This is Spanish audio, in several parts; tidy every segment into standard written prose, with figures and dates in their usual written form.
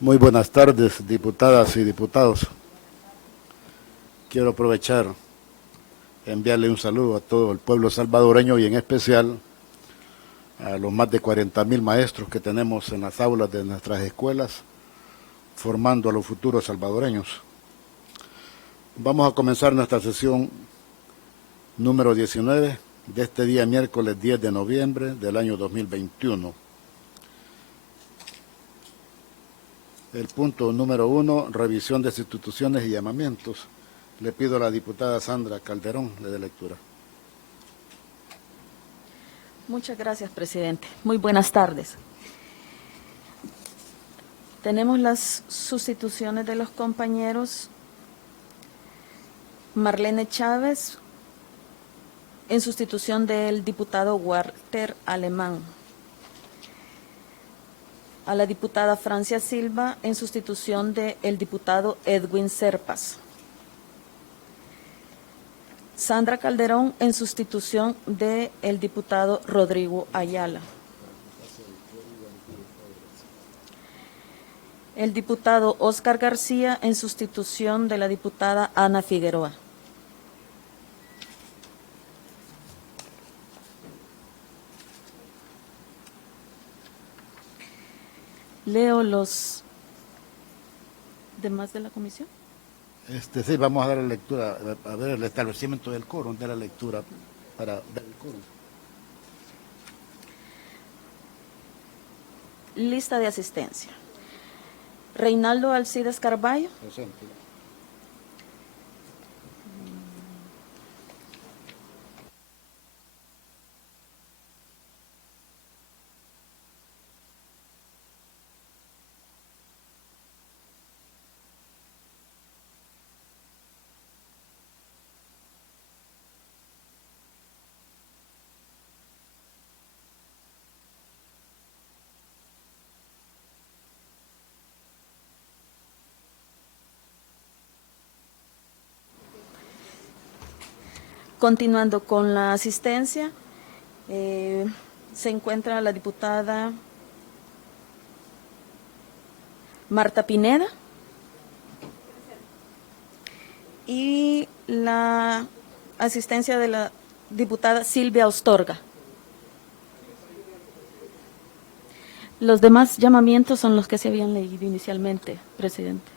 Muy buenas tardes, diputadas y diputados. Quiero aprovechar enviarle un saludo a todo el pueblo salvadoreño y en especial a los más de 40,000 maestros que tenemos en las aulas de nuestras escuelas formando a los futuros salvadoreños. Vamos a comenzar nuestra sesión número 19 de este día miércoles 10 de noviembre del año 2021. El punto número 1, revisión de instituciones y llamamientos. Le pido a la diputada Sandra Calderón le dé lectura. Muchas gracias, presidente. Muy buenas tardes. Tenemos las sustituciones de los compañeros. Marlene Chávez, en sustitución del diputado Walter Alemán. A la diputada Francia Silva, en sustitución del diputado Edwin Serpas. Sandra Calderón, en sustitución del diputado Rodrigo Ayala. El diputado Óscar García, en sustitución de la diputada Ana Figueroa. Leo los demás de la comisión. Sí, vamos a dar la lectura, a ver el establecimiento del quórum, de la lectura para ver el quórum. Lista de asistencia. Reinaldo Alcides Carballo. Presente. Continuando con la asistencia, se encuentra la diputada Marta Pineda y la asistencia de la diputada Silvia Astorga. Los demás llamamientos son los que se habían leído inicialmente, presidente.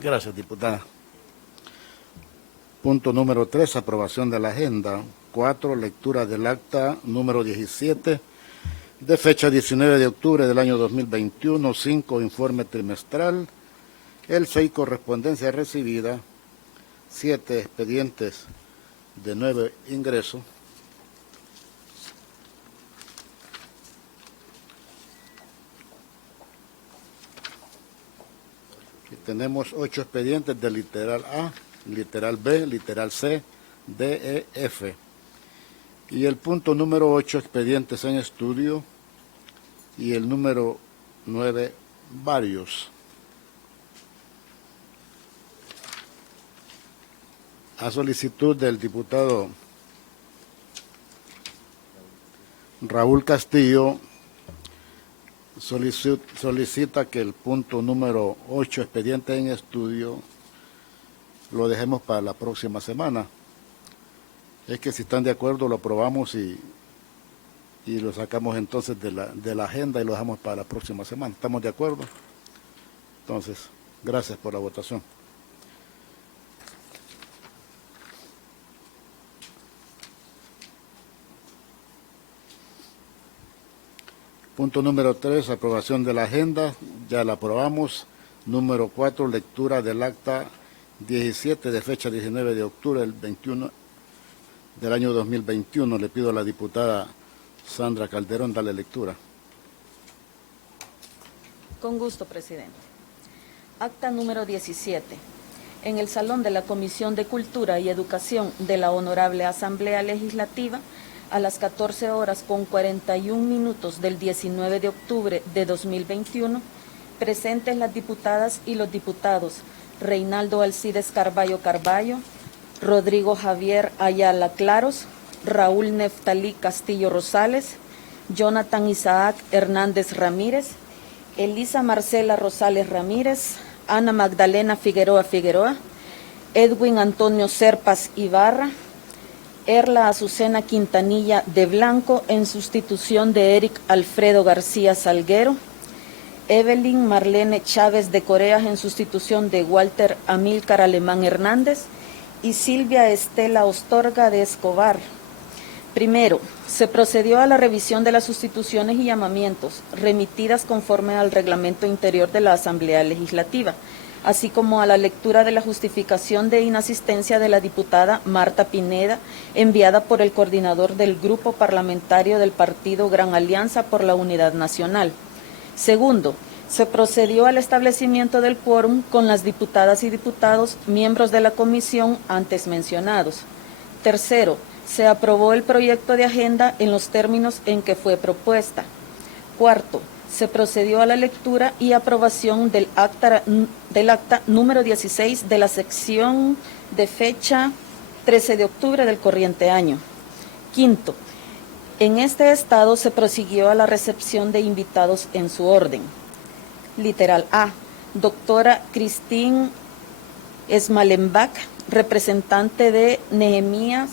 Gracias, diputada. Punto número 3, aprobación de la agenda. 4, lectura del acta número 17, de fecha 19 de octubre del año 2021. 5, informe trimestral. El 6, correspondencia recibida. 7, expedientes de 9 ingresos. Aquí tenemos 8 expedientes de literal A, literal B, literal C, D, E, F. Y el punto número 8, expedientes en estudio. Y el número 9, varios. A solicitud del diputado Raúl Castillo, solicita que el punto número 8, expediente en estudio, lo dejemos para la próxima semana. Es que si están de acuerdo lo aprobamos y lo sacamos entonces de la agenda y lo dejamos para la próxima semana. ¿Estamos de acuerdo? Entonces, gracias por la votación. Punto número 3, aprobación de la agenda, ya la aprobamos. Número 4, lectura del acta 17 de fecha 19 de octubre del 21 del año 2021. Le pido a la diputada Sandra Calderón darle lectura. Con gusto, presidente. Acta número 17. En el Salón de la Comisión de Cultura y Educación de la Honorable Asamblea Legislativa, a las 14 horas con 41 minutos del 19 de octubre de 2021, presentes las diputadas y los diputados Reinaldo Alcides Carballo Carballo, Rodrigo Javier Ayala Claros, Raúl Neftalí Castillo Rosales, Jonathan Isaac Hernández Ramírez Elisa Marcela Rosales Ramírez, Ana Magdalena Figueroa Figueroa, Edwin Antonio Serpas Ibarra, Erla Azucena Quintanilla de Blanco en sustitución de Eric Alfredo García Salguero, Evelyn Marlene Chávez de Coreas en sustitución de Walter Amílcar Alemán Hernández y Silvia Estela Ostorga de Escobar. Primero, se procedió a la revisión de las sustituciones y llamamientos remitidas conforme al reglamento interior de la Asamblea Legislativa, así como a la lectura de la justificación de inasistencia de la diputada Marta Pineda, enviada por el coordinador del Grupo Parlamentario del Partido Gran Alianza por la Unidad Nacional. Segundo, se procedió al establecimiento del quórum con las diputadas y diputados miembros de la comisión antes mencionados. Tercero, se aprobó el proyecto de agenda en los términos en que fue propuesta. Cuarto, se procedió a la lectura y aprobación del acta número 16 de la sección de fecha 13 de octubre del corriente año. Quinto, en este estado se prosiguió a la recepción de invitados en su orden. Literal A, doctora Christine Smalenbach, representante de Nehemia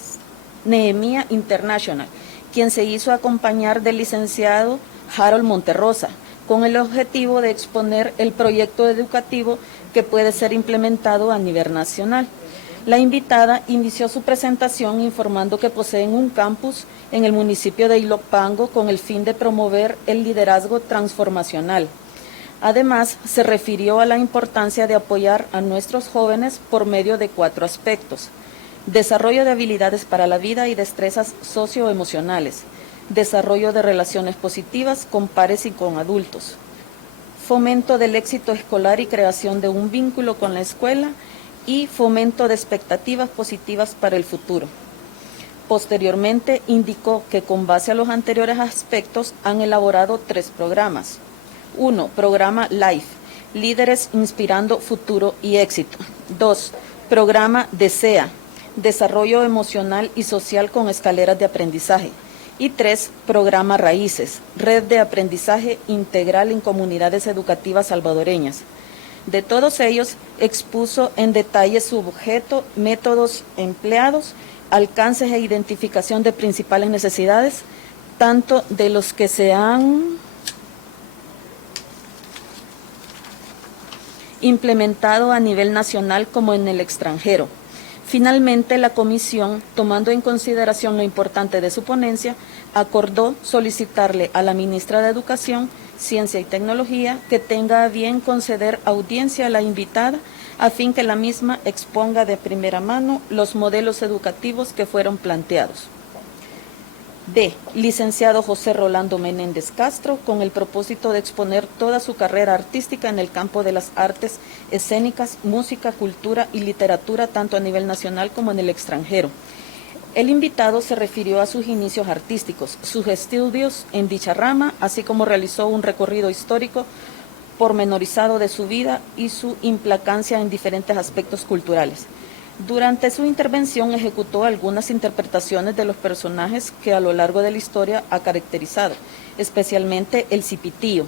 International, quien se hizo acompañar del licenciado Harold Monterrosa, con el objetivo de exponer el proyecto educativo que puede ser implementado a nivel nacional. La invitada inició su presentación informando que poseen un campus en el municipio de Ilopango con el fin de promover el liderazgo transformacional. Además, se refirió a la importancia de apoyar a nuestros jóvenes por medio de 4 aspectos: desarrollo de habilidades para la vida y destrezas socioemocionales, desarrollo de relaciones positivas con pares y con adultos, fomento del éxito escolar y creación de un vínculo con la escuela y fomento de expectativas positivas para el futuro. Posteriormente, indicó que con base a los anteriores aspectos han elaborado 3 programas. 1. Programa LIFE, Líderes Inspirando Futuro y Éxito. 2. Programa DESEA, Desarrollo Emocional y Social con Escaleras de Aprendizaje. Y 3. Programa Raíces, Red de Aprendizaje Integral en Comunidades Educativas Salvadoreñas. De todos ellos, expuso en detalle su objeto, métodos empleados, alcances e identificación de principales necesidades, tanto de los que se han implementado a nivel nacional como en el extranjero. Finalmente, la comisión, tomando en consideración lo importante de su ponencia, acordó solicitarle a la ministra de Educación, Ciencia y Tecnología que tenga a bien conceder audiencia a la invitada a fin que la misma exponga de primera mano los modelos educativos que fueron planteados. B. Licenciado José Rolando Menéndez Castro, con el propósito de exponer toda su carrera artística en el campo de las artes escénicas, música, cultura y literatura, tanto a nivel nacional como en el extranjero. El invitado se refirió a sus inicios artísticos, sus estudios en dicha rama, así como realizó un recorrido histórico pormenorizado de su vida y su implicancia en diferentes aspectos culturales. Durante su intervención ejecutó algunas interpretaciones de los personajes que a lo largo de la historia ha caracterizado, especialmente el cipitío.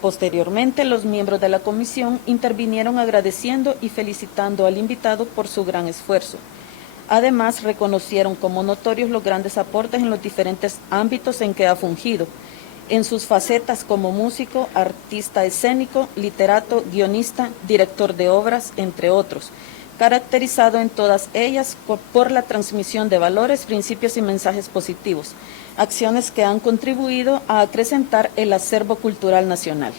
Posteriormente, los miembros de la comisión intervinieron agradeciendo y felicitando al invitado por su gran esfuerzo. Además, reconocieron como notorios los grandes aportes en los diferentes ámbitos en que ha fungido, en sus facetas como músico, artista escénico, literato, guionista, director de obras, entre otros, caracterizado en todas ellas por la transmisión de valores, principios y mensajes positivos, acciones que han contribuido a acrecentar el acervo cultural nacional.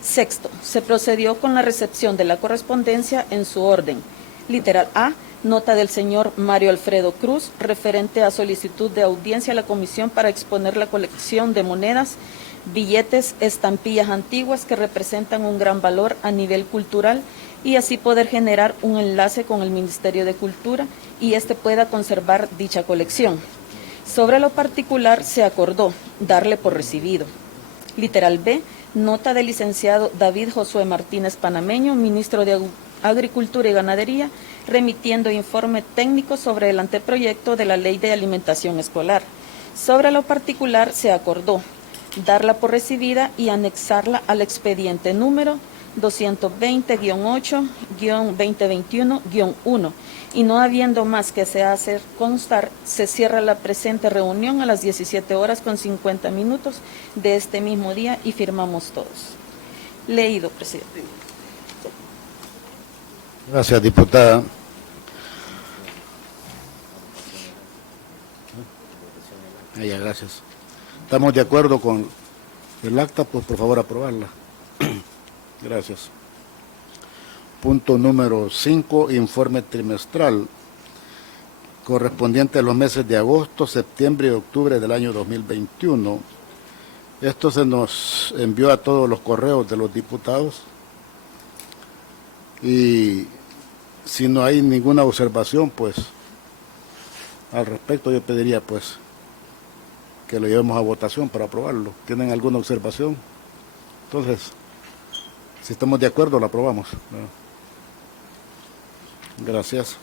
Sexto, se procedió con la recepción de la correspondencia en su orden. Literal A, nota del señor Mario Alfredo Cruz, referente a solicitud de audiencia a la comisión para exponer la colección de monedas, billetes, estampillas antiguas que representan un gran valor a nivel cultural y así poder generar un enlace con el Ministerio de Cultura y éste pueda conservar dicha colección. Sobre lo particular se acordó darle por recibido. Literal B, nota del licenciado David Josué Martínez Panameño, ministro de Agricultura y Ganadería, remitiendo informe técnico sobre el anteproyecto de la Ley de Alimentación Escolar. Sobre lo particular se acordó darla por recibida y anexarla al expediente número 220-8-2021-1, y no habiendo más que se hacer constar, se cierra la presente reunión a las 17:50 de este mismo día y firmamos todos. Leído, presidente. Gracias, diputada. Ya, gracias. ¿Estamos de acuerdo con el acta? Pues por favor aprobarla. Gracias. Punto número 5, informe trimestral correspondiente a los meses de agosto, septiembre y octubre del año 2021. Esto se nos envió a todos los correos de los diputados y si no hay ninguna observación, pues al respecto yo pediría pues que lo llevemos a votación para aprobarlo. ¿Tienen alguna observación? Entonces, si estamos de acuerdo, lo aprobamos. Gracias.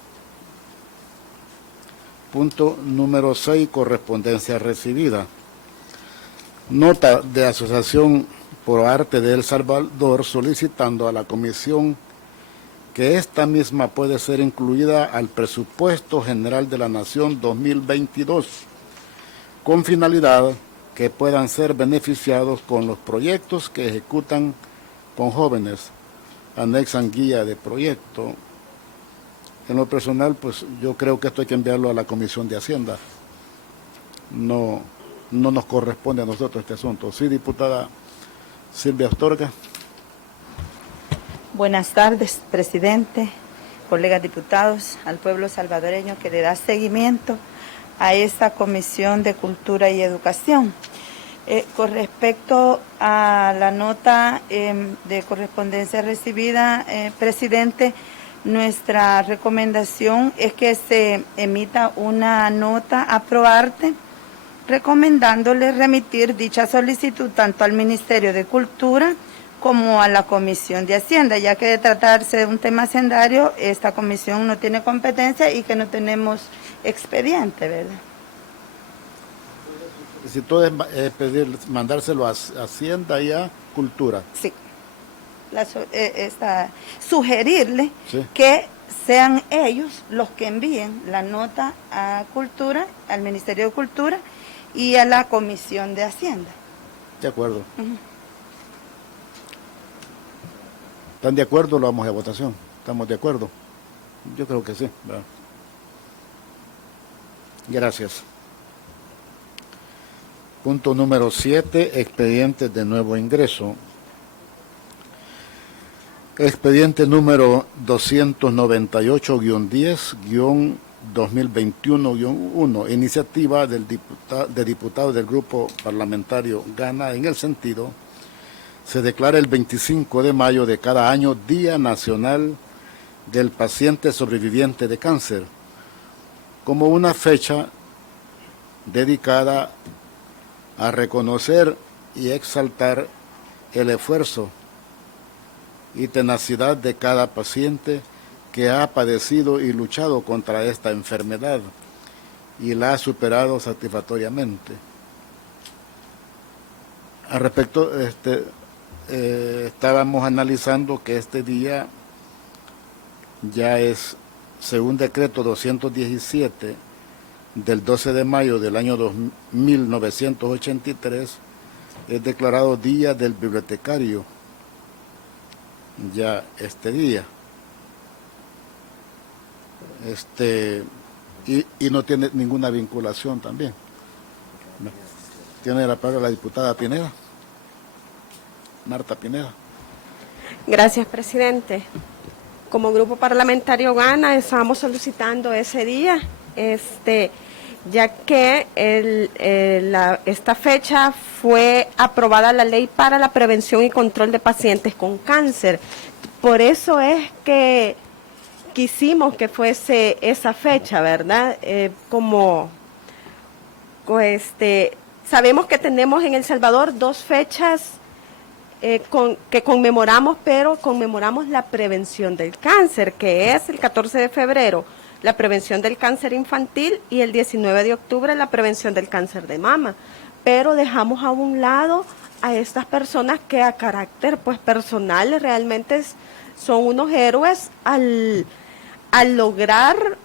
Punto número 6, correspondencia recibida. Nota de Asociación por Arte de El Salvador solicitando a la Comisión que esta misma puede ser incluida al Presupuesto General de la Nación 2022, con finalidad que puedan ser beneficiados con los proyectos que ejecutan con jóvenes. Anexan guía de proyecto. En lo personal, pues yo creo que esto hay que enviarlo a la Comisión de Hacienda. No nos corresponde a nosotros este asunto. Sí, diputada Silvia Astorga. Buenas tardes, presidente, colegas diputados, al pueblo salvadoreño que le da seguimiento a esta Comisión de Cultura y Educación. Con respecto a la nota de correspondencia recibida, presidente, nuestra recomendación es que se emita una nota a ProArte recomendándole remitir dicha solicitud tanto al Ministerio de Cultura como a la Comisión de Hacienda, ya que de tratarse de un tema hacendario, esta comisión no tiene competencia y que no tenemos expediente, ¿verdad? Si todo es mandárselo a Hacienda y a Cultura. Sí. Sugerirle sí, que sean ellos los que envíen la nota a Cultura, al Ministerio de Cultura y a la Comisión de Hacienda. De acuerdo. ¿Están de acuerdo? Lo vamos a votación. ¿Estamos de acuerdo? Yo creo que sí. ¿Verdad? Gracias. Punto número 7, expedientes de nuevo ingreso. Expediente número 298-10-2021-1, iniciativa de diputados del grupo parlamentario Gana, en el sentido, se declara el 25 de mayo de cada año Día Nacional del Paciente Sobreviviente de Cáncer, como una fecha dedicada a reconocer y exaltar el esfuerzo y tenacidad de cada paciente que ha padecido y luchado contra esta enfermedad y la ha superado satisfactoriamente. Al respecto, estábamos analizando que este día ya es, según decreto 217 del 12 de mayo del año 1983, es declarado Día del Bibliotecario. Ya este día y no tiene ninguna vinculación también. Tiene la palabra la diputada Pineda, Marta Pineda. Gracias, presidente. Como grupo parlamentario Gana estábamos solicitando ese día, ya que esta fecha fue aprobada la ley para la prevención y control de pacientes con cáncer. Por eso es que quisimos que fuese esa fecha, ¿verdad? Sabemos que tenemos en El Salvador dos fechas que conmemoramos, pero conmemoramos la prevención del cáncer, que es el 14 de febrero, la prevención del cáncer infantil, y el 19 de octubre la prevención del cáncer de mama. pero dejamos a un lado a estas personas que a carácter pues personal realmente son unos héroes al lograr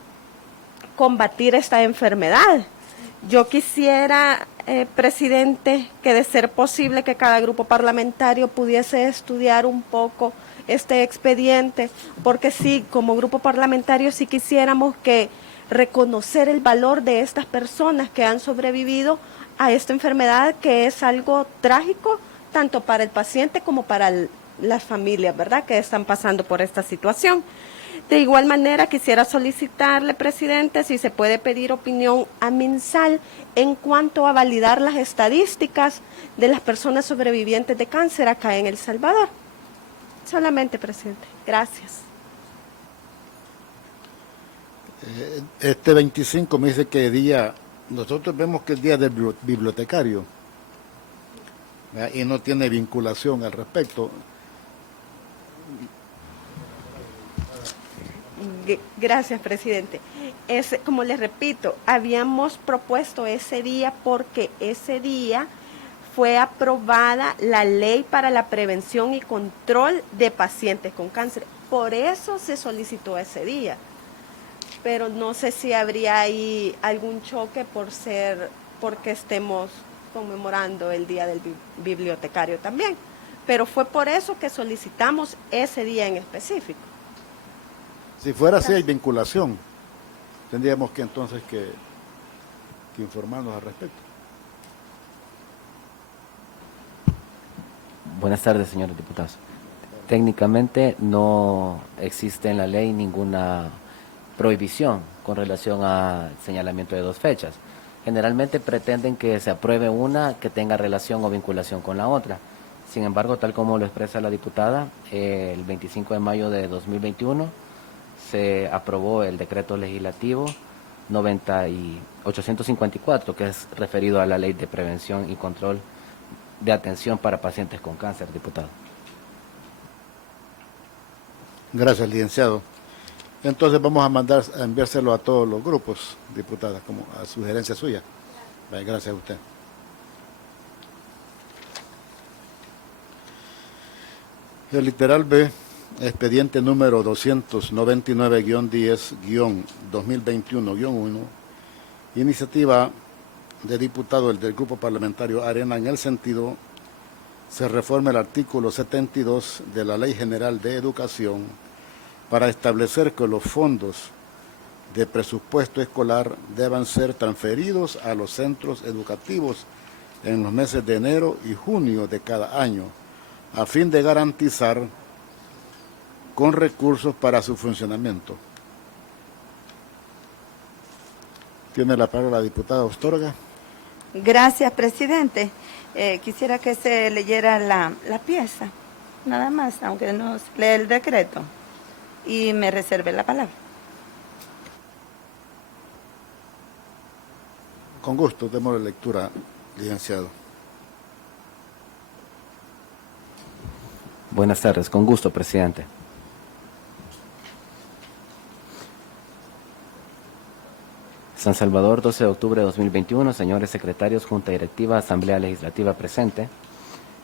combatir esta enfermedad. Yo quisiera, presidente, que de ser posible que cada grupo parlamentario pudiese estudiar un poco este expediente, porque sí, como grupo parlamentario sí quisiéramos que reconocer el valor de estas personas que han sobrevivido a esta enfermedad, que es algo trágico tanto para el paciente como para las familias, ¿verdad?, que están pasando por esta situación. De igual manera, quisiera solicitarle, presidente, si se puede pedir opinión a MinSal en cuanto a validar las estadísticas de las personas sobrevivientes de cáncer acá en El Salvador. Solamente, presidente. Gracias. Este 25 me dice que día, nosotros vemos que es día del bibliotecario, ¿verdad? Y no tiene vinculación al respecto. Gracias, presidente. Como les repito, habíamos propuesto ese día porque ese día fue aprobada la ley para la prevención y control de pacientes con cáncer. Por eso se solicitó ese día. Pero no sé si habría ahí algún choque porque estemos conmemorando el Día del Bibliotecario también. Pero fue por eso que solicitamos ese día en específico. Si fuera así, hay vinculación. Tendríamos que entonces que informarnos al respecto. Buenas tardes, señores diputados. Técnicamente no existe en la ley ninguna prohibición con relación al señalamiento de dos fechas. Generalmente pretenden que se apruebe una que tenga relación o vinculación con la otra. Sin embargo, tal como lo expresa la diputada, el 25 de mayo de 2021 se aprobó el decreto legislativo 854, que es referido a la ley de prevención y control de atención para pacientes con cáncer, diputado. Gracias, licenciado. Entonces vamos a enviárselo a todos los grupos, diputada, como a sugerencia suya. Gracias a usted. El literal B, expediente número 299-10-2021-1, iniciativa de diputado del Grupo Parlamentario Arena, en el sentido se reforma el artículo 72 de la Ley General de Educación para establecer que los fondos de presupuesto escolar deban ser transferidos a los centros educativos en los meses de enero y junio de cada año, a fin de garantizar con recursos para su funcionamiento. Tiene la palabra la diputada Astorga. Gracias, presidente. Quisiera que se leyera la pieza, nada más, aunque no se lee el decreto, y me reserve la palabra. Con gusto, demos la lectura, licenciado. Buenas tardes, con gusto, presidente. San Salvador, 12 de octubre de 2021, señores secretarios, Junta Directiva, Asamblea Legislativa presente.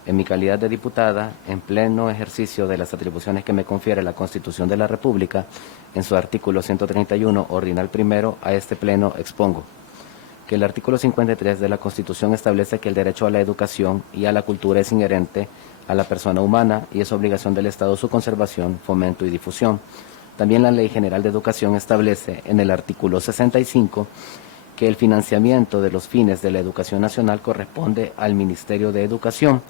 En mi calidad de diputada, en pleno ejercicio de las atribuciones que me confiere la Constitución de la República, en su artículo 131, ordinal primero, a este pleno expongo que el artículo 53 de la Constitución establece que el derecho a la educación y a la cultura es inherente a la persona humana y es obligación del Estado su conservación, fomento y difusión. También la Ley General de Educación establece en el artículo 65 que el financiamiento de los fines de la educación nacional corresponde al Ministerio de Educación,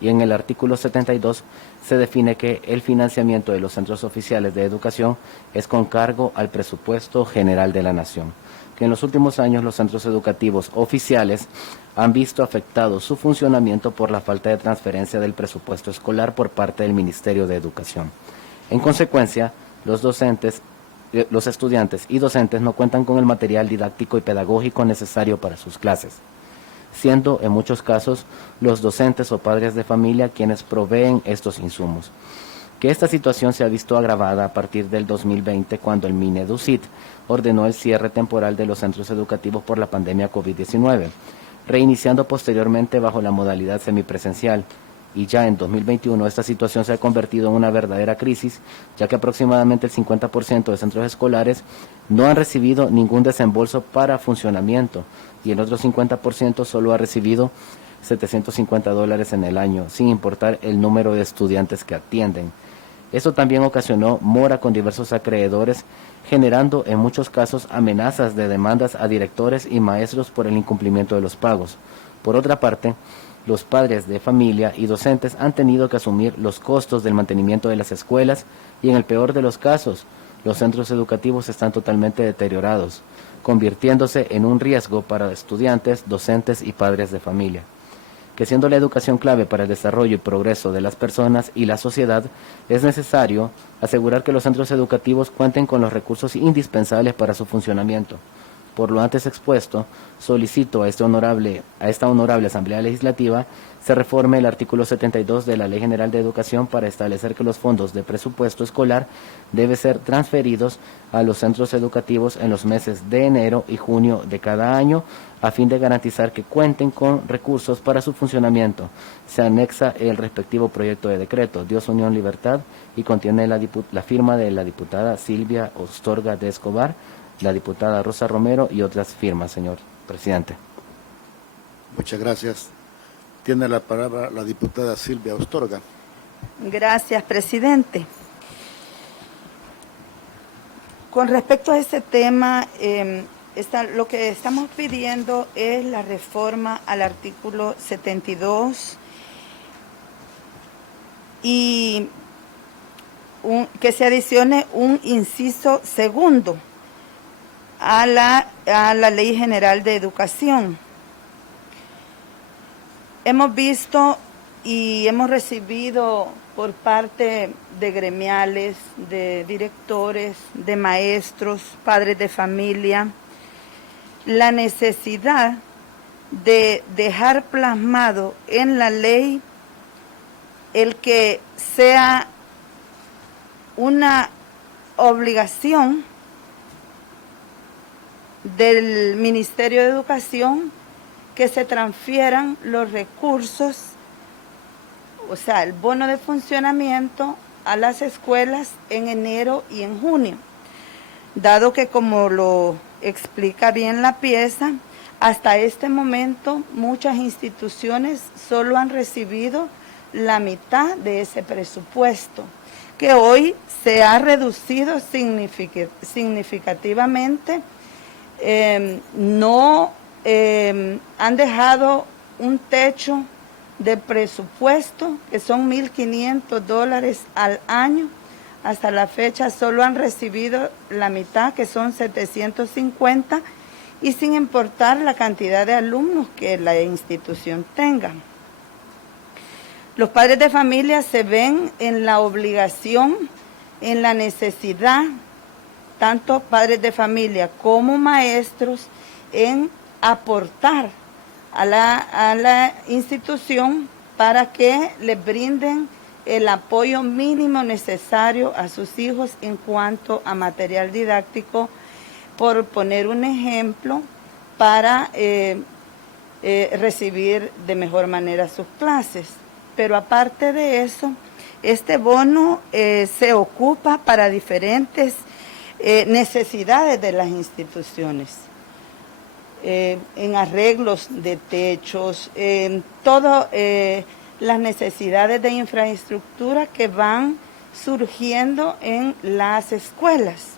y en el artículo 72 se define que el financiamiento de los centros oficiales de educación es con cargo al presupuesto general de la Nación, que en los últimos años los centros educativos oficiales han visto afectado su funcionamiento por la falta de transferencia del presupuesto escolar por parte del Ministerio de Educación. En consecuencia, los estudiantes y docentes no cuentan con el material didáctico y pedagógico necesario para sus clases, siendo en muchos casos los docentes o padres de familia quienes proveen estos insumos. Que esta situación se ha visto agravada a partir del 2020, cuando el Mineducit ordenó el cierre temporal de los centros educativos por la pandemia COVID-19, reiniciando posteriormente bajo la modalidad semipresencial. Y ya en 2021 esta situación se ha convertido en una verdadera crisis, ya que aproximadamente el 50% de centros escolares no han recibido ningún desembolso para funcionamiento y el otro 50% solo ha recibido $750 en el año, sin importar el número de estudiantes que atienden. Esto también ocasionó mora con diversos acreedores, generando en muchos casos amenazas de demandas a directores y maestros por el incumplimiento de los pagos. Por otra parte, los padres de familia y docentes han tenido que asumir los costos del mantenimiento de las escuelas y en el peor de los casos, los centros educativos están totalmente deteriorados, convirtiéndose en un riesgo para estudiantes, docentes y padres de familia. Que siendo la educación clave para el desarrollo y progreso de las personas y la sociedad, es necesario asegurar que los centros educativos cuenten con los recursos indispensables para su funcionamiento. Por lo antes expuesto, solicito a esta honorable Asamblea Legislativa se reforme el artículo 72 de la Ley General de Educación para establecer que los fondos de presupuesto escolar deben ser transferidos a los centros educativos en los meses de enero y junio de cada año, a fin de garantizar que cuenten con recursos para su funcionamiento. Se anexa el respectivo proyecto de decreto, Dios, Unión, Libertad, y contiene la firma de la diputada Silvia Astorga de Escobar, la diputada Rosa Romero y otras firmas, señor presidente. Muchas gracias. Tiene la palabra la diputada Silvia Astorga. Gracias, presidente. Con respecto a este tema, lo que estamos pidiendo es la reforma al artículo 72 y que se adicione un inciso segundo a la Ley General de Educación. Hemos visto y hemos recibido por parte de gremiales, de directores, de maestros, padres de familia, la necesidad de dejar plasmado en la ley el que sea una obligación del Ministerio de Educación que se transfieran los recursos, o sea, el bono de funcionamiento a las escuelas en enero y en junio, dado que, como lo explica bien la pieza, hasta este momento muchas instituciones solo han recibido la mitad de ese presupuesto, que hoy se ha reducido significativamente. Han dejado un techo de presupuesto que son $1,500 al año. Hasta la fecha solo han recibido la mitad, que son 750, y sin importar la cantidad de alumnos que la institución tenga. Los padres de familia se ven en la obligación, en la necesidad, tanto padres de familia como maestros, en aportar a la institución para que les brinden el apoyo mínimo necesario a sus hijos en cuanto a material didáctico, por poner un ejemplo, para recibir de mejor manera sus clases. Pero aparte de eso, este bono se ocupa para diferentes necesidades de las instituciones, en arreglos de techos, en todas las necesidades de infraestructura que van surgiendo en las escuelas.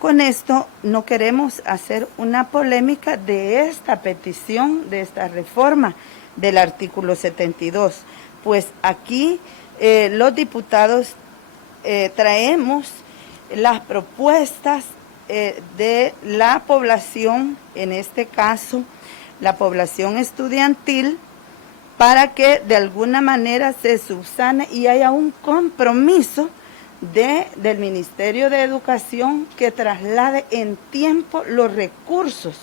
Con esto no queremos hacer una polémica de esta petición, de esta reforma del artículo 72, pues aquí los diputados traemos las propuestas de la población, en este caso la población estudiantil, para que de alguna manera se subsane y haya un compromiso del Ministerio de Educación que traslade en tiempo los recursos,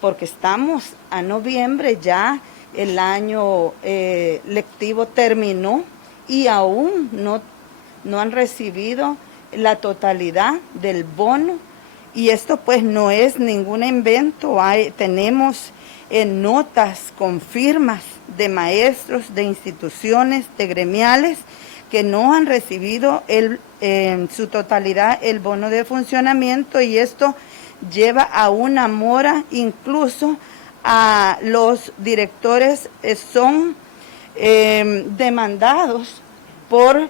porque estamos a noviembre, ya el año lectivo terminó y aún no han recibido la totalidad del bono, y esto pues no es ningún invento. Tenemos notas con firmas de maestros, de instituciones, de gremiales que no han recibido en su totalidad el bono de funcionamiento, y esto lleva a una mora. Incluso a los directores son demandados por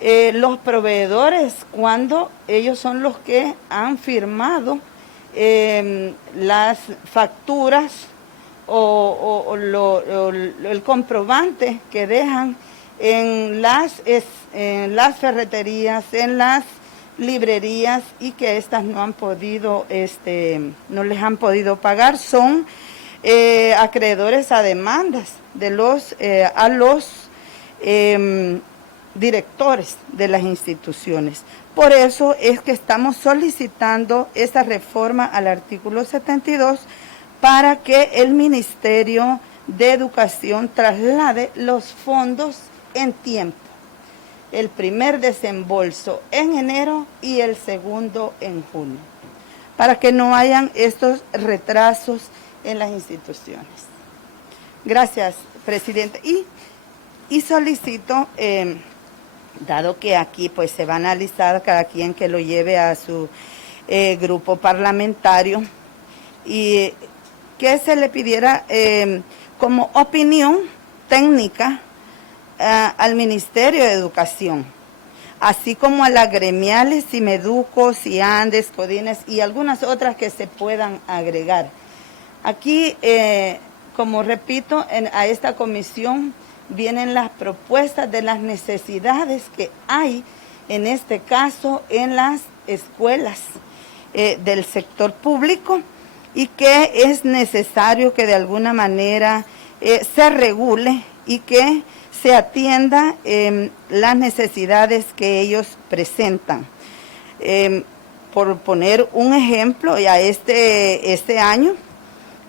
los proveedores cuando ellos son los que han firmado las facturas o el comprobante que dejan en las ferreterías, en las librerías, y que éstas no han podido, no les han podido pagar. Son acreedores a demandas de los directores de las instituciones. Por eso es que estamos solicitando esta reforma al artículo 72 para que el Ministerio de Educación traslade los fondos en tiempo. El primer desembolso en enero y el segundo en junio, para que no hayan estos retrasos en las instituciones. Gracias, presidente. Y solicito, dado que aquí pues se va a analizar cada quien que lo lleve a su grupo parlamentario, y que se le pidiera como opinión técnica al Ministerio de Educación, así como a las gremiales, Cimeduco, Ciandes, Codines y algunas otras que se puedan agregar. Aquí, como repito, a esta comisión vienen las propuestas de las necesidades que hay, en este caso, en las escuelas del sector público, y que es necesario que de alguna manera se regule y que se atienda las necesidades que ellos presentan. Por poner un ejemplo, ya este año,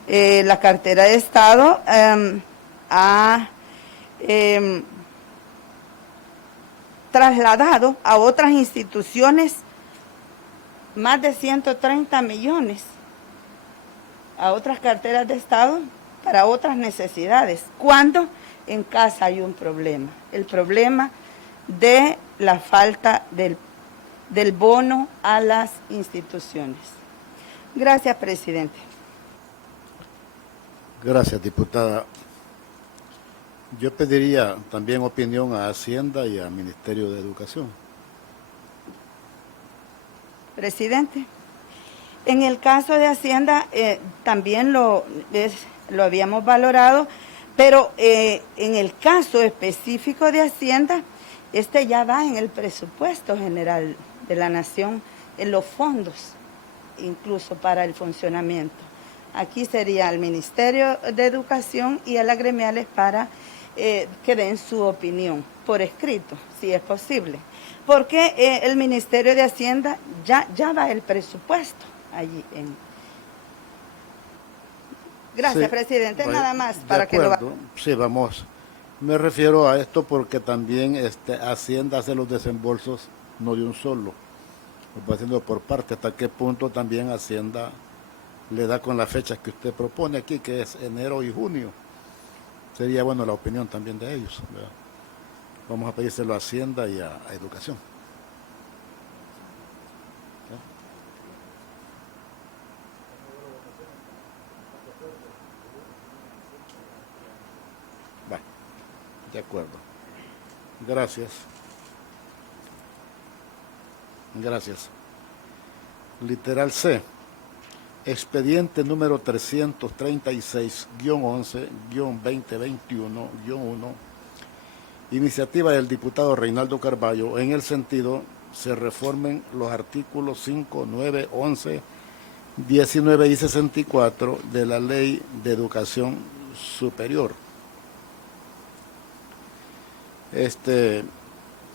la cartera de Estado ha trasladado a otras instituciones más de 130 millones a otras carteras de Estado para otras necesidades, cuando en casa hay un problema, el problema de la falta del bono a las instituciones. Gracias, presidente. Gracias, diputada. Yo pediría también opinión a Hacienda y al Ministerio de Educación. Presidente, en el caso de Hacienda también lo habíamos valorado, pero en el caso específico de Hacienda, ya va en el presupuesto general de la Nación, en los fondos, incluso para el funcionamiento. Aquí sería al Ministerio de Educación y a las gremiales para que den su opinión por escrito, si es posible. Porque el Ministerio de Hacienda ya va el presupuesto allí. Gracias, sí, presidente. Nada más para que lo... Sí, vamos. Me refiero a esto porque también Hacienda hace los desembolsos no de un solo, lo va haciendo por parte. ¿Hasta qué punto también Hacienda le da con las fechas que usted propone aquí, que es enero y junio? Sería bueno la opinión también de ellos, ¿verdad? Vamos a pedírselo a Hacienda y a Educación. Va, de acuerdo. Gracias. Gracias. Literal C. Expediente número 336-11-2021-1, iniciativa del diputado Reinaldo Carballo, en el sentido se reformen los artículos 5, 9, 11, 19 y 64 de la Ley de Educación Superior.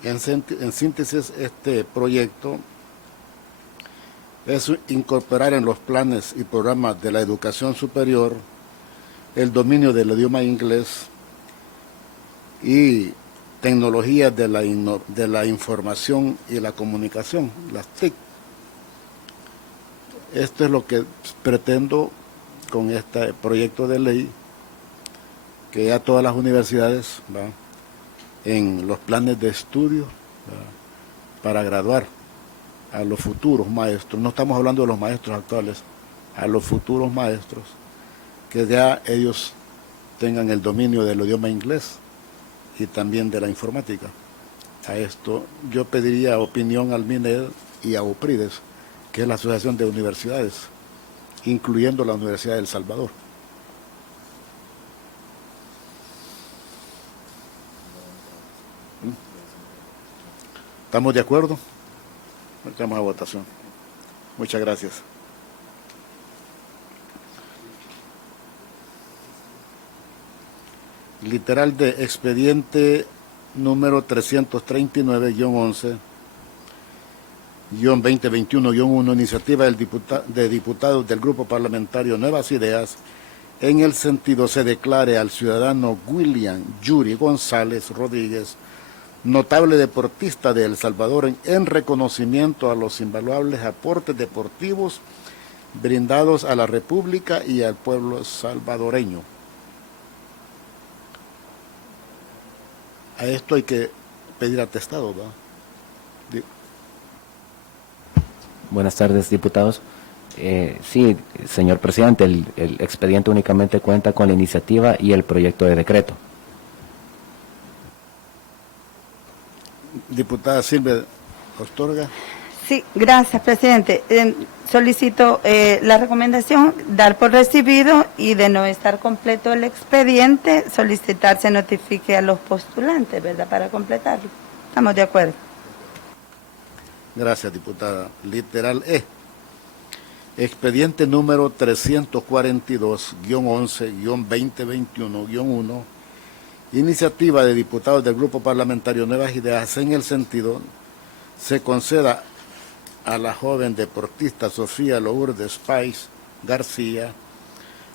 En síntesis, este proyecto es incorporar en los planes y programas de la educación superior el dominio del idioma inglés y tecnologías de la información y la comunicación, las TIC. Esto es lo que pretendo con este proyecto de ley que ya todas las universidades, ¿va?, en los planes de estudio, ¿va?, para graduar a los futuros maestros, no estamos hablando de los maestros actuales, a los futuros maestros, que ya ellos tengan el dominio del idioma inglés y también de la informática. A esto yo pediría opinión al MINED y a OPRIDES, que es la Asociación de Universidades, incluyendo la Universidad de El Salvador. ¿Estamos de acuerdo? Estamos a votación. Muchas gracias. Literal de expediente número 339-11-2021-1, iniciativa de diputados del Grupo Parlamentario Nuevas Ideas, en el sentido se declare al ciudadano William Yuri González Rodríguez, notable deportista de El Salvador, en reconocimiento a los invaluables aportes deportivos brindados a la República y al pueblo salvadoreño. A esto hay que pedir atestado, ¿verdad? Buenas tardes, diputados. Sí, señor presidente, el expediente únicamente cuenta con la iniciativa y el proyecto de decreto. Diputada Silvia Astorga. Sí, gracias, presidente. Solicito la recomendación, dar por recibido y de no estar completo el expediente, solicitar se notifique a los postulantes, ¿verdad?, para completarlo. ¿Estamos de acuerdo? Gracias, diputada. Literal E. Expediente número 342-11-2021-1. Iniciativa de diputados del Grupo Parlamentario Nuevas Ideas, en el sentido se conceda a la joven deportista Sofía Lourdes Pais García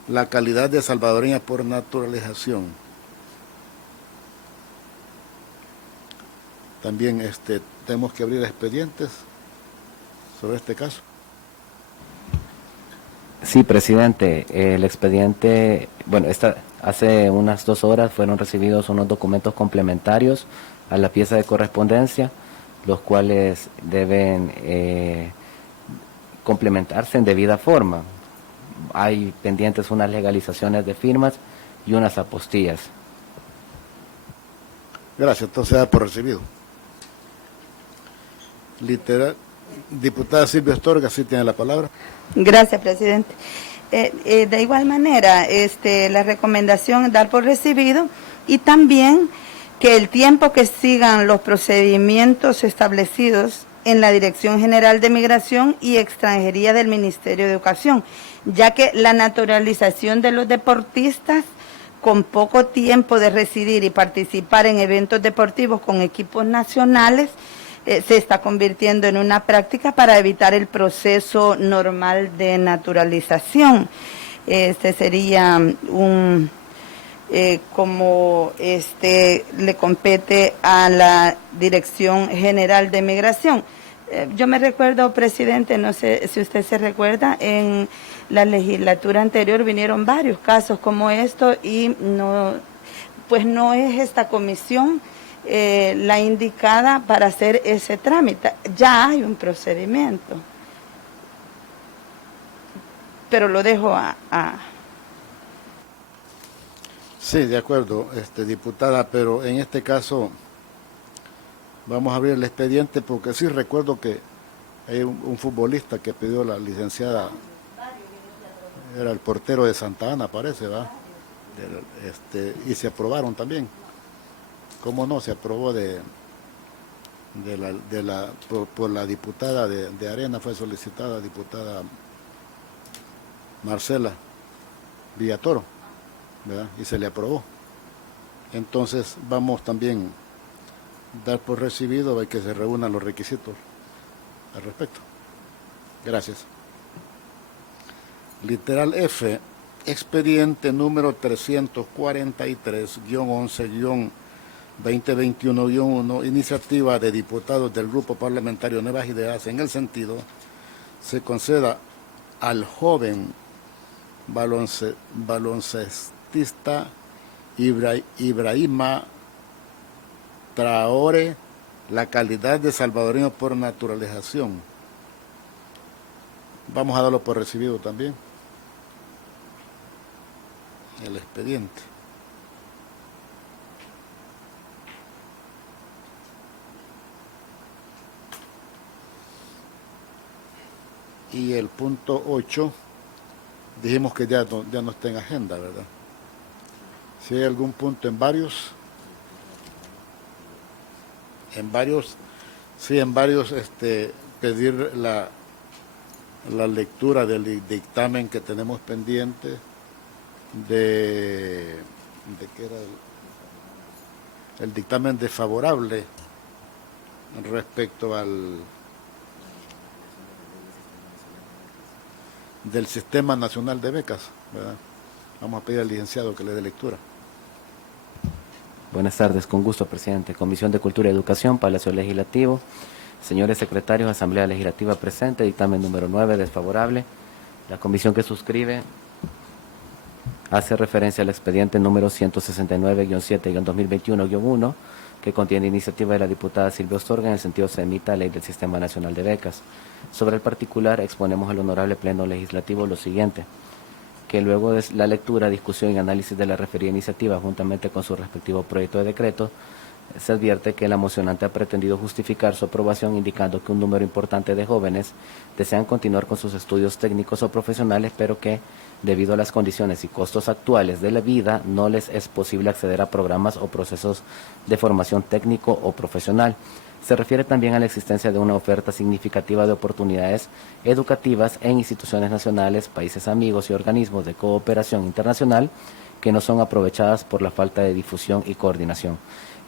la calidad de salvadoreña por naturalización. También tenemos que abrir expedientes sobre este caso. Sí, presidente, el expediente, bueno, hace unas 2 horas fueron recibidos unos documentos complementarios a la pieza de correspondencia, los cuales deben complementarse en debida forma. Hay pendientes unas legalizaciones de firmas y unas apostillas. Gracias, entonces da por recibido. Literal, diputada Silvia Astorga, sí tiene la palabra. Gracias, presidente. De igual manera, la recomendación es dar por recibido y también que el tiempo que sigan los procedimientos establecidos en la Dirección General de Migración y Extranjería del Ministerio de Educación, ya que la naturalización de los deportistas con poco tiempo de residir y participar en eventos deportivos con equipos nacionales se está convirtiendo en una práctica para evitar el proceso normal de naturalización. Este sería como le compete a la Dirección General de Migración. Yo me recuerdo, presidente, no sé si usted se recuerda, en la legislatura anterior vinieron varios casos como esto y no es esta comisión la indicada para hacer ese trámite. Ya hay un procedimiento, pero lo dejo a... Sí, de acuerdo, diputada, pero en este caso vamos a abrir el expediente porque sí recuerdo que hay un futbolista que pidió la licenciada, era el portero de Santa Ana, parece, ¿va? Y se aprobaron también. ¿Cómo no? Se aprobó por la diputada de Arena, fue solicitada diputada Marcela Villatoro, ¿verdad? Y se le aprobó. Entonces vamos también a dar por recibido y que se reúnan los requisitos al respecto. Gracias. Literal F, expediente número 343-11-2021-1, iniciativa de diputados del Grupo Parlamentario Nuevas Ideas, en el sentido se conceda al joven baloncestista Ibrahima Traore, la calidad de salvadoreño por naturalización. Vamos a darlo por recibido también, el expediente. Y el punto 8, dijimos que ya no está en agenda, ¿verdad? Si hay algún punto en varios, pedir la lectura del dictamen que tenemos pendiente de qué era el dictamen desfavorable respecto del Sistema Nacional de Becas, ¿verdad? Vamos a pedir al licenciado que le dé lectura. Buenas tardes, con gusto, presidente. Comisión de Cultura y Educación, Palacio Legislativo. Señores secretarios, Asamblea Legislativa presente, dictamen número 9, desfavorable. La comisión que suscribe hace referencia al expediente número 169-7-2021-1, que contiene iniciativa de la diputada Silvia Astorga en el sentido se emita Ley del Sistema Nacional de Becas. Sobre el particular, exponemos al Honorable Pleno Legislativo lo siguiente: que luego de la lectura, discusión y análisis de la referida iniciativa, juntamente con su respectivo proyecto de decreto, se advierte que la mocionante ha pretendido justificar su aprobación indicando que un número importante de jóvenes desean continuar con sus estudios técnicos o profesionales, pero que, debido a las condiciones y costos actuales de la vida, no les es posible acceder a programas o procesos de formación técnico o profesional. Se refiere también a la existencia de una oferta significativa de oportunidades educativas en instituciones nacionales, países amigos y organismos de cooperación internacional que no son aprovechadas por la falta de difusión y coordinación.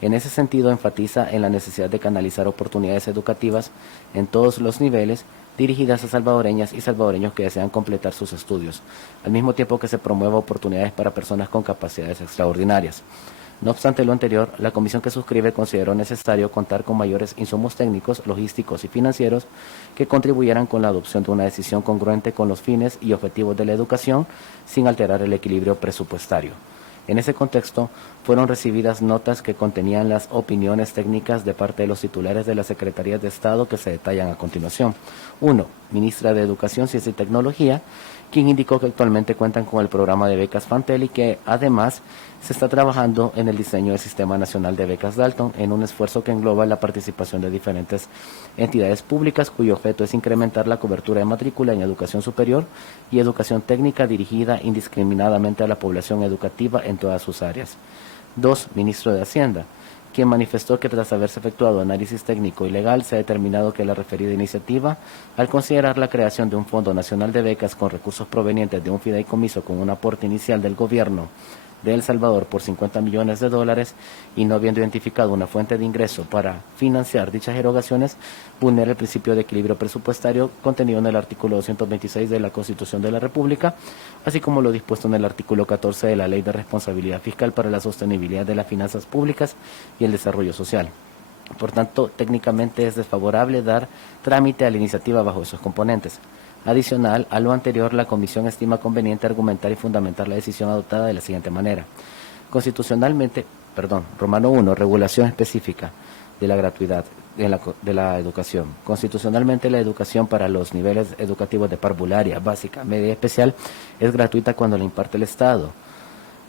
En ese sentido, enfatiza en la necesidad de canalizar oportunidades educativas en todos los niveles dirigidas a salvadoreñas y salvadoreños que desean completar sus estudios, al mismo tiempo que se promueva oportunidades para personas con capacidades extraordinarias. No obstante lo anterior, la comisión que suscribe consideró necesario contar con mayores insumos técnicos, logísticos y financieros que contribuyeran con la adopción de una decisión congruente con los fines y objetivos de la educación sin alterar el equilibrio presupuestario. En ese contexto, fueron recibidas notas que contenían las opiniones técnicas de parte de los titulares de las Secretarías de Estado que se detallan a continuación. 1. Ministra de Educación, Ciencia y Tecnología, quien indicó que actualmente cuentan con el programa de becas Fantel y que, además, se está trabajando en el diseño del Sistema Nacional de Becas Dalton, en un esfuerzo que engloba la participación de diferentes entidades públicas, cuyo objeto es incrementar la cobertura de matrícula en educación superior y educación técnica dirigida indiscriminadamente a la población educativa en todas sus áreas. 2. Ministro de Hacienda, quien manifestó que tras haberse efectuado análisis técnico y legal, se ha determinado que la referida iniciativa, al considerar la creación de un Fondo Nacional de Becas con recursos provenientes de un fideicomiso con un aporte inicial del gobierno de El Salvador por $50 millones y no habiendo identificado una fuente de ingreso para financiar dichas erogaciones, vulnera el principio de equilibrio presupuestario contenido en el artículo 226 de la Constitución de la República, así como lo dispuesto en el artículo 14 de la Ley de Responsabilidad Fiscal para la Sostenibilidad de las Finanzas Públicas y el Desarrollo Social. Por tanto, técnicamente es desfavorable dar trámite a la iniciativa bajo esos componentes. Adicional a lo anterior, la Comisión estima conveniente argumentar y fundamentar la decisión adoptada de la siguiente manera. Romano 1, regulación específica de la gratuidad de la educación. Constitucionalmente, la educación para los niveles educativos de parvularia, básica, media y especial es gratuita cuando la imparte el Estado,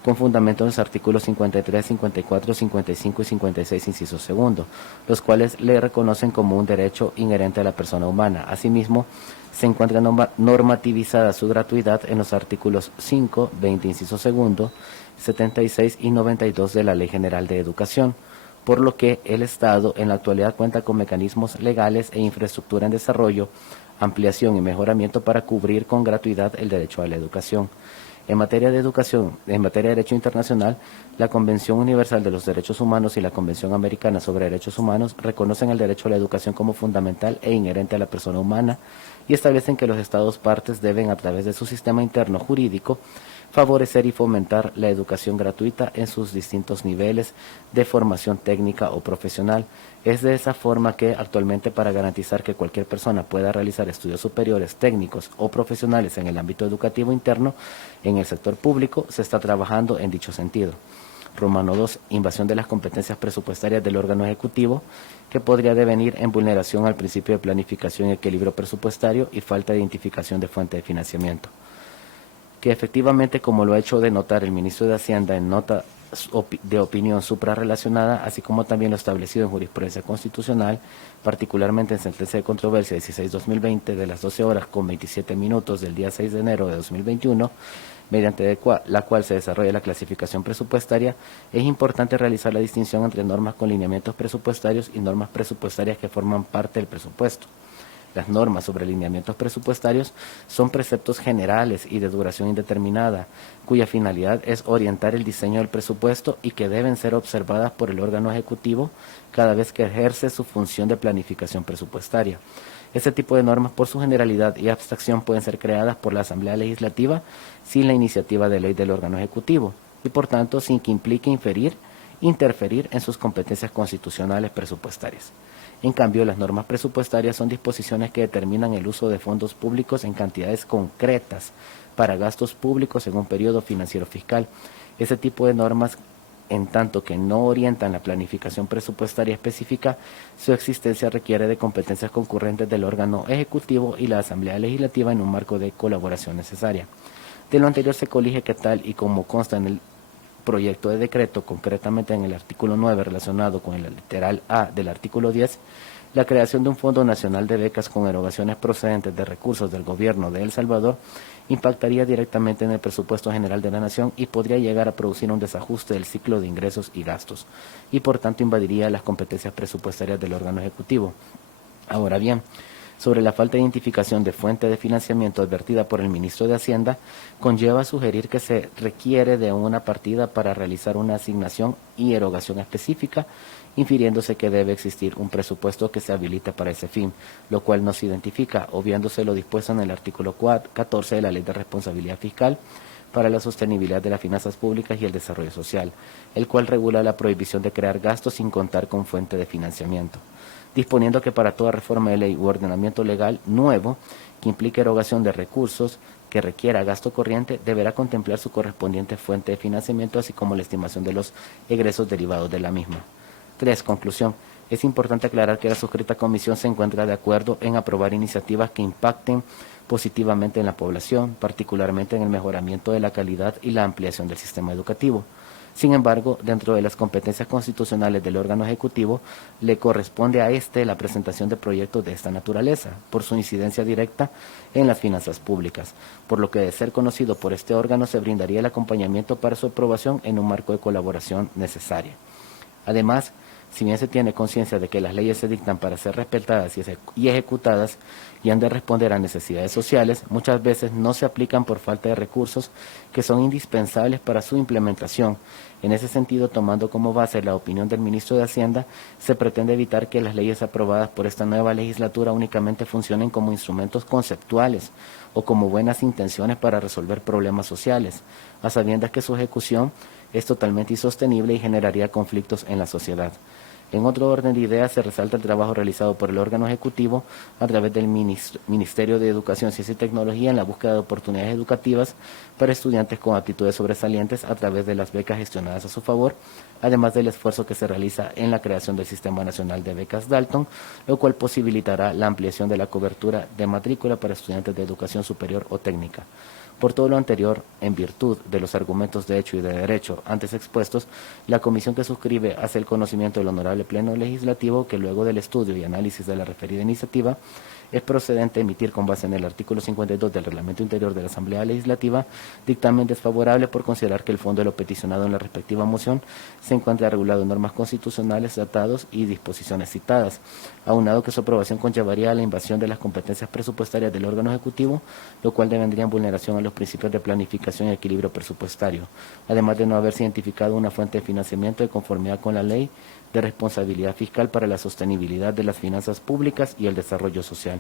con fundamento en los artículos 53, 54, 55 y 56, inciso segundo, los cuales le reconocen como un derecho inherente a la persona humana. Asimismo, se encuentra normativizada su gratuidad en los artículos 5, 20, inciso segundo, 76 y 92 de la Ley General de Educación, por lo que el Estado en la actualidad cuenta con mecanismos legales e infraestructura en desarrollo, ampliación y mejoramiento para cubrir con gratuidad el derecho a la educación. En materia de educación, en materia de derecho internacional, la Convención Universal de los Derechos Humanos y la Convención Americana sobre Derechos Humanos reconocen el derecho a la educación como fundamental e inherente a la persona humana y establecen que los Estados partes deben, a través de su sistema interno jurídico, favorecer y fomentar la educación gratuita en sus distintos niveles de formación técnica o profesional. Es de esa forma que actualmente, para garantizar que cualquier persona pueda realizar estudios superiores técnicos o profesionales en el ámbito educativo interno en el sector público, se está trabajando en dicho sentido. Romano 2. Invasión de las competencias presupuestarias del órgano ejecutivo, que podría devenir en vulneración al principio de planificación y equilibrio presupuestario y falta de identificación de fuente de financiamiento. Que efectivamente, como lo ha hecho de notar el ministro de Hacienda en nota de opinión suprarrelacionada, así como también lo establecido en jurisprudencia constitucional, particularmente en sentencia de controversia 16-2020 de las 12 horas con 27 minutos del día 6 de enero de 2021, mediante la cual se desarrolla la clasificación presupuestaria, es importante realizar la distinción entre normas con lineamientos presupuestarios y normas presupuestarias que forman parte del presupuesto. Las normas sobre lineamientos presupuestarios son preceptos generales y de duración indeterminada, cuya finalidad es orientar el diseño del presupuesto y que deben ser observadas por el órgano ejecutivo cada vez que ejerce su función de planificación presupuestaria. Este tipo de normas, por su generalidad y abstracción, pueden ser creadas por la Asamblea Legislativa sin la iniciativa de ley del órgano ejecutivo y, por tanto, sin que implique interferir en sus competencias constitucionales presupuestarias. En cambio, las normas presupuestarias son disposiciones que determinan el uso de fondos públicos en cantidades concretas para gastos públicos en un periodo financiero fiscal. Ese tipo de normas, en tanto que no orientan la planificación presupuestaria específica, su existencia requiere de competencias concurrentes del órgano ejecutivo y la Asamblea Legislativa en un marco de colaboración necesaria. De lo anterior se colige que, tal y como consta en el proyecto de decreto, concretamente en el artículo 9 relacionado con el literal A del artículo 10, la creación de un Fondo Nacional de Becas con erogaciones procedentes de recursos del gobierno de El Salvador impactaría directamente en el presupuesto general de la Nación y podría llegar a producir un desajuste del ciclo de ingresos y gastos, y por tanto invadiría las competencias presupuestarias del órgano ejecutivo. Ahora bien, sobre la falta de identificación de fuente de financiamiento advertida por el ministro de Hacienda, conlleva a sugerir que se requiere de una partida para realizar una asignación y erogación específica, infiriéndose que debe existir un presupuesto que se habilite para ese fin, lo cual no se identifica, obviándose lo dispuesto en el artículo 14 de la Ley de Responsabilidad Fiscal para la sostenibilidad de las finanzas públicas y el desarrollo social, el cual regula la prohibición de crear gastos sin contar con fuente de financiamiento, disponiendo que para toda reforma de ley u ordenamiento legal nuevo que implique erogación de recursos que requiera gasto corriente, deberá contemplar su correspondiente fuente de financiamiento, así como la estimación de los egresos derivados de la misma. 3. Conclusión. Es importante aclarar que la suscrita comisión se encuentra de acuerdo en aprobar iniciativas que impacten positivamente en la población, particularmente en el mejoramiento de la calidad y la ampliación del sistema educativo. Sin embargo, dentro de las competencias constitucionales del órgano ejecutivo, le corresponde a éste la presentación de proyectos de esta naturaleza, por su incidencia directa en las finanzas públicas, por lo que, de ser conocido por este órgano, se brindaría el acompañamiento para su aprobación en un marco de colaboración necesaria. Además, si bien se tiene conciencia de que las leyes se dictan para ser respetadas y ejecutadas y han de responder a necesidades sociales, muchas veces no se aplican por falta de recursos que son indispensables para su implementación. En ese sentido, tomando como base la opinión del ministro de Hacienda, se pretende evitar que las leyes aprobadas por esta nueva legislatura únicamente funcionen como instrumentos conceptuales o como buenas intenciones para resolver problemas sociales, a sabiendas que su ejecución es totalmente insostenible y generaría conflictos en la sociedad. En otro orden de ideas, se resalta el trabajo realizado por el órgano ejecutivo a través del Ministerio de Educación, Ciencia y Tecnología en la búsqueda de oportunidades educativas para estudiantes con aptitudes sobresalientes a través de las becas gestionadas a su favor, además del esfuerzo que se realiza en la creación del Sistema Nacional de Becas Dalton, lo cual posibilitará la ampliación de la cobertura de matrícula para estudiantes de educación superior o técnica. Por todo lo anterior, en virtud de los argumentos de hecho y de derecho antes expuestos, la comisión que suscribe hace el conocimiento del Honorable Pleno Legislativo que, luego del estudio y análisis de la referida iniciativa, es procedente emitir, con base en el artículo 52 del Reglamento Interior de la Asamblea Legislativa, dictamen desfavorable por considerar que el fondo de lo peticionado en la respectiva moción se encuentra regulado en normas constitucionales, tratados y disposiciones citadas, aunado que su aprobación conllevaría a la invasión de las competencias presupuestarias del órgano ejecutivo, lo cual devendría en vulneración a los principios de planificación y equilibrio presupuestario, además de no haberse identificado una fuente de financiamiento de conformidad con la ley de responsabilidad fiscal para la sostenibilidad de las finanzas públicas y el desarrollo social.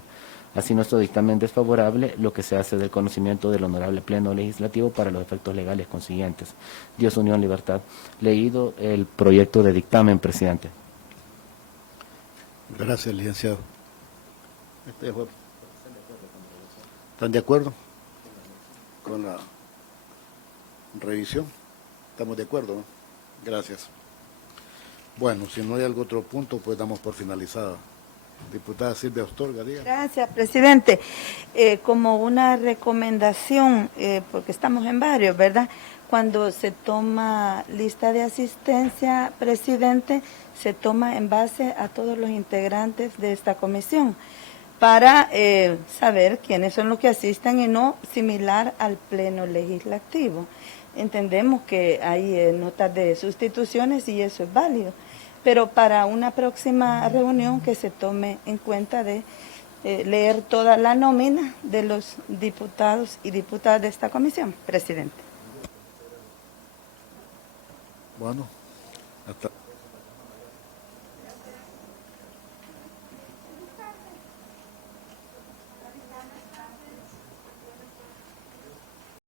Así, nuestro dictamen desfavorable, lo que se hace del conocimiento del Honorable Pleno Legislativo para los efectos legales consiguientes. Dios, unión, libertad. Leído el proyecto de dictamen, presidente. Gracias, licenciado. ¿Están de acuerdo con la revisión? ¿Estamos de acuerdo, no? Gracias. Bueno, si no hay algún otro punto, pues damos por finalizada. Diputada Silvia Astorga, diga. Gracias, presidente. Como una recomendación, porque estamos en varios, ¿verdad? Cuando se toma lista de asistencia, presidente, se toma en base a todos los integrantes de esta comisión para saber quiénes son los que asisten y no similar al Pleno Legislativo. Entendemos que hay notas de sustituciones y eso es válido, pero para una próxima reunión que se tome en cuenta de leer toda la nómina de los diputados y diputadas de esta comisión, presidente. Bueno, hasta